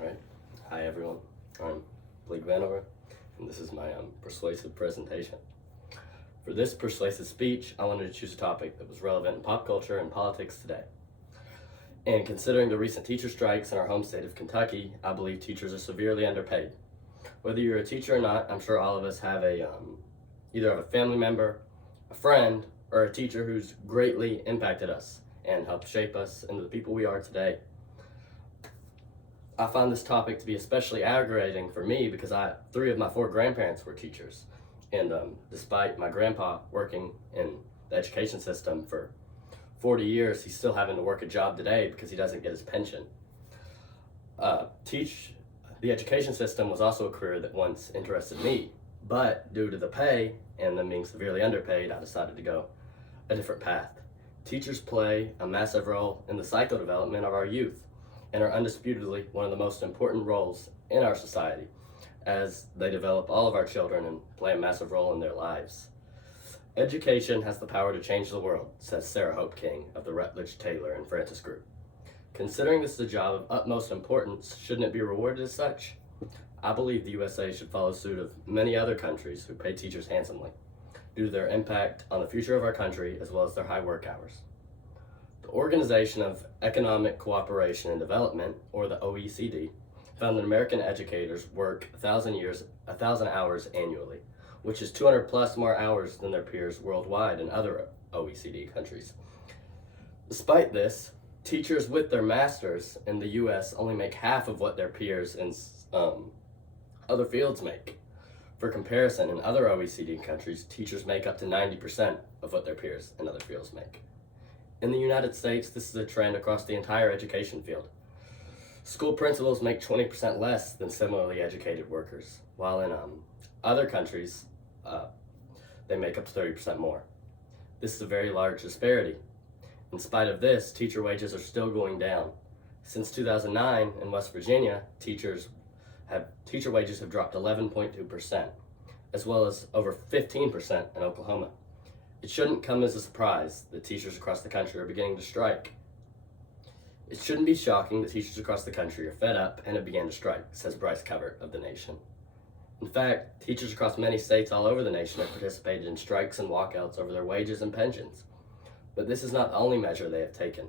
All right. Hi, everyone. I'm Blake Vanover, and this is my persuasive presentation. For this persuasive speech, I wanted to choose a topic that was relevant in pop culture and politics today. And considering the recent teacher strikes in our home state of Kentucky, I believe teachers are severely underpaid. Whether you're a teacher or not, I'm sure all of us have either have a family member, a friend, or a teacher who's greatly impacted us and helped shape us into the people we are today. I found this topic to be especially aggravating for me because three of my four grandparents were teachers. And despite my grandpa working in the education system for 40 years, he's still having to work a job today because he doesn't get his pension. The education system was also a career that once interested me, but due to the pay and them being severely underpaid, I decided to go a different path. Teachers play a massive role in the psychodevelopment of our youth and are undisputedly one of the most important roles in our society as they develop all of our children and play a massive role in their lives. Education has the power to change the world, says Sarah Hope King of the Rutledge, Taylor, and Francis Group. Considering this is a job of utmost importance, shouldn't it be rewarded as such? I believe the USA should follow suit of many other countries who pay teachers handsomely due to their impact on the future of our country as well as their high work hours. The Organization of Economic Cooperation and Development, or the OECD, found that American educators work 1,000 hours annually, which is 200 plus more hours than their peers worldwide in other OECD countries. Despite this, teachers with their masters in the US only make half of what their peers in other fields make. For comparison, in other OECD countries, teachers make up to 90% of what their peers in other fields make. In the United States, this is a trend across the entire education field. School principals make 20% less than similarly educated workers, while in other countries, they make up to 30% more. This is a very large disparity. In spite of this, teacher wages are still going down. Since 2009, in West Virginia, teacher wages have dropped 11.2%, as well as over 15% in Oklahoma. It shouldn't come as a surprise that teachers across the country are beginning to strike. It shouldn't be shocking that teachers across the country are fed up and have begun to strike, says Bryce Covert of The Nation. In fact, teachers across many states all over the nation have participated in strikes and walkouts over their wages and pensions. But this is not the only measure they have taken.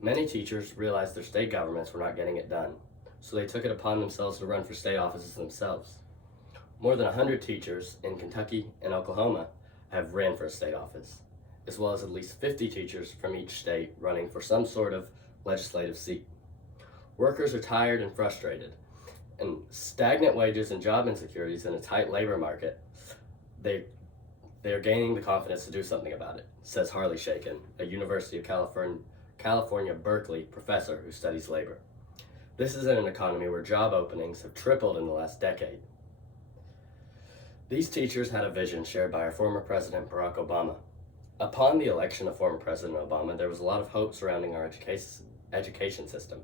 Many teachers realized their state governments were not getting it done, so they took it upon themselves to run for state offices themselves. More than 100 teachers in Kentucky and Oklahoma have ran for a state office, as well as at least 50 teachers from each state running for some sort of legislative seat. Workers are tired and frustrated, and stagnant wages and job insecurities in a tight labor market, they are gaining the confidence to do something about it, says Harley Shaken, a University of California, Berkeley professor who studies labor. This is in an economy where job openings have tripled in the last decade. These teachers had a vision shared by our former President Barack Obama. Upon the election of former President Obama, there was a lot of hope surrounding our education system,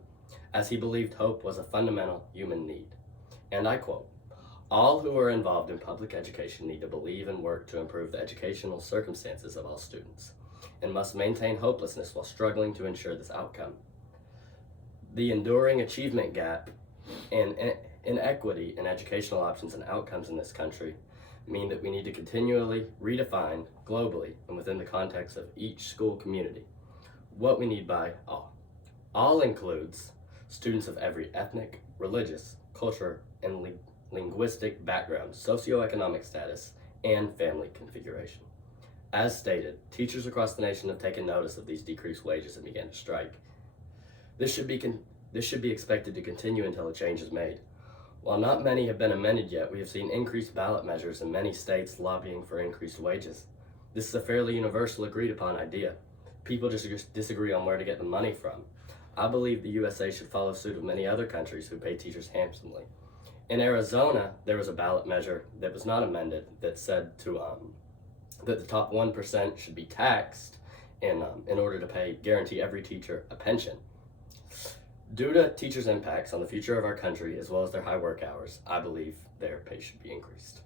as he believed hope was a fundamental human need. And I quote, "All who are involved in public education need to believe and work to improve the educational circumstances of all students, and must maintain hopelessness while struggling to ensure this outcome. The enduring achievement gap and inequity in educational options and outcomes in this country mean that we need to continually redefine globally and within the context of each school community what we need by all. All includes students of every ethnic, religious, cultural, and linguistic background, socioeconomic status, and family configuration. As stated, teachers across the nation have taken notice of these decreased wages and began to strike. This should be expected to continue until a change is made. While not many have been amended yet, we have seen increased ballot measures in many states lobbying for increased wages. This is a fairly universal agreed upon idea. People just disagree on where to get the money from. I believe the USA should follow suit of many other countries who pay teachers handsomely. In Arizona, there was a ballot measure that was not amended that said that the top 1% should be taxed in order to guarantee every teacher a pension. Due to teachers' impacts on the future of our country as well as their high work hours, I believe their pay should be increased.